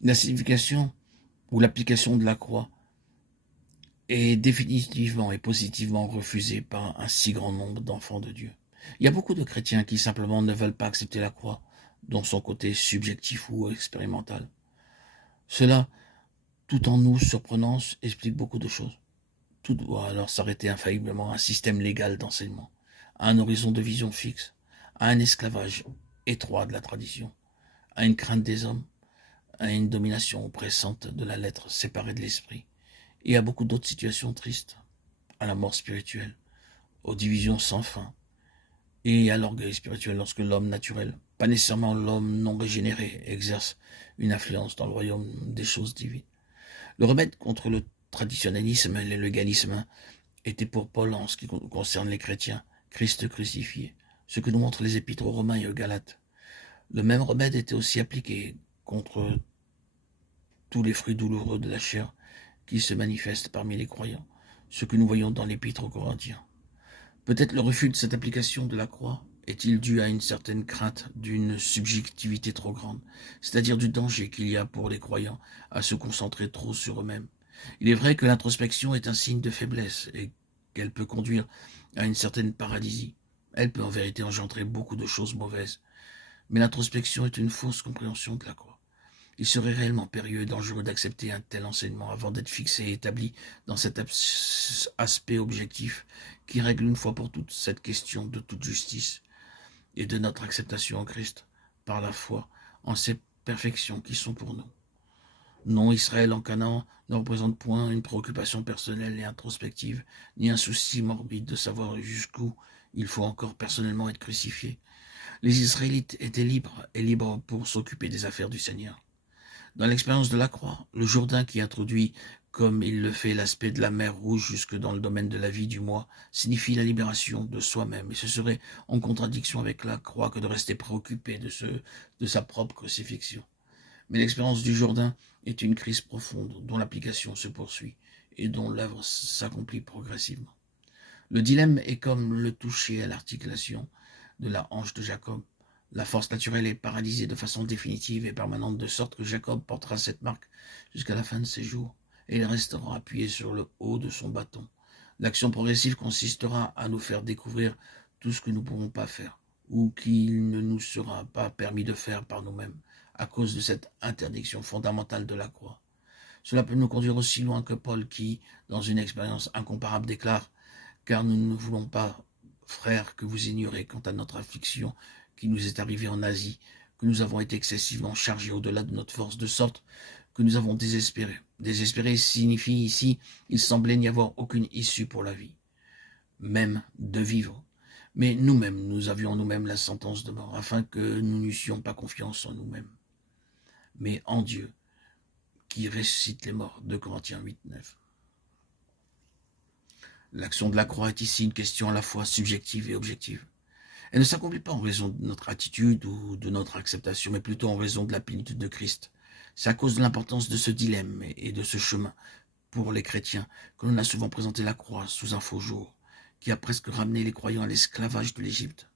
La signification ou l'application de la croix est définitivement et positivement refusée par un si grand nombre d'enfants de Dieu. Il y a beaucoup de chrétiens qui simplement ne veulent pas accepter la croix, dans son côté subjectif ou expérimental. Cela, tout en nous surprenant, explique beaucoup de choses. Tout doit alors s'arrêter infailliblement à un système légal d'enseignement, à un horizon de vision fixe, à un esclavage étroit de la tradition, à une crainte des hommes, à une domination oppressante de la lettre séparée de l'esprit, et à beaucoup d'autres situations tristes, à la mort spirituelle, aux divisions sans fin, et à l'orgueil spirituel lorsque l'homme naturel, pas nécessairement l'homme non régénéré, exerce une influence dans le royaume des choses divines. Le remède contre le traditionnalisme et le légalisme était pour Paul, en ce qui concerne les chrétiens, Christ crucifié, ce que nous montrent les épîtres aux Romains et aux Galates. Le même remède était aussi appliqué contre tous les fruits douloureux de la chair qui se manifestent parmi les croyants, ce que nous voyons dans l'épître aux Corinthiens. Peut-être le refus de cette application de la croix est-il dû à une certaine crainte d'une subjectivité trop grande, c'est-à-dire du danger qu'il y a pour les croyants à se concentrer trop sur eux-mêmes. Il est vrai que l'introspection est un signe de faiblesse et qu'elle peut conduire à une certaine paralysie. Elle peut en vérité engendrer beaucoup de choses mauvaises. Mais l'introspection est une fausse compréhension de la croix. Il serait réellement périlleux et dangereux d'accepter un tel enseignement avant d'être fixé et établi dans cet aspect objectif qui règle une fois pour toutes cette question de toute justice et de notre acceptation en Christ par la foi en ces perfections qui sont pour nous. Non, Israël en Canaan ne représente point une préoccupation personnelle et introspective, ni un souci morbide de savoir jusqu'où il faut encore personnellement être crucifié. Les Israélites étaient libres et libres pour s'occuper des affaires du Seigneur. Dans l'expérience de la croix, le Jourdain qui introduit, comme il le fait, l'aspect de la mer Rouge jusque dans le domaine de la vie du moi, signifie la libération de soi-même, et ce serait en contradiction avec la croix que de rester préoccupé de sa propre crucifixion. Mais l'expérience du Jourdain est une crise profonde dont l'application se poursuit et dont l'œuvre s'accomplit progressivement. Le dilemme est comme le toucher à l'articulation de la hanche de Jacob. La force naturelle est paralysée de façon définitive et permanente, de sorte que Jacob portera cette marque jusqu'à la fin de ses jours, et il restera appuyé sur le haut de son bâton. L'action progressive consistera à nous faire découvrir tout ce que nous ne pourrons pas faire, ou qu'il ne nous sera pas permis de faire par nous-mêmes, à cause de cette interdiction fondamentale de la croix. Cela peut nous conduire aussi loin que Paul qui, dans une expérience incomparable, déclare « Car nous ne voulons pas, frères, que vous ignorez quant à notre affliction qui nous est arrivée en Asie, que nous avons été excessivement chargés au-delà de notre force, de sorte que nous avons désespéré. » Désespérer signifie ici « il semblait n'y avoir aucune issue pour la vie, même de vivre. » Mais nous-mêmes, nous avions en nous-mêmes la sentence de mort, afin que nous n'eussions pas confiance en nous-mêmes, mais en Dieu, qui ressuscite les morts. 2 Corinthiens 8, 9. L'action de la croix est ici une question à la fois subjective et objective. Elle ne s'accomplit pas en raison de notre attitude ou de notre acceptation, mais plutôt en raison de la plénitude de Christ. C'est à cause de l'importance de ce dilemme et de ce chemin pour les chrétiens que l'on a souvent présenté la croix sous un faux jour, qui a presque ramené les croyants à l'esclavage de l'Égypte.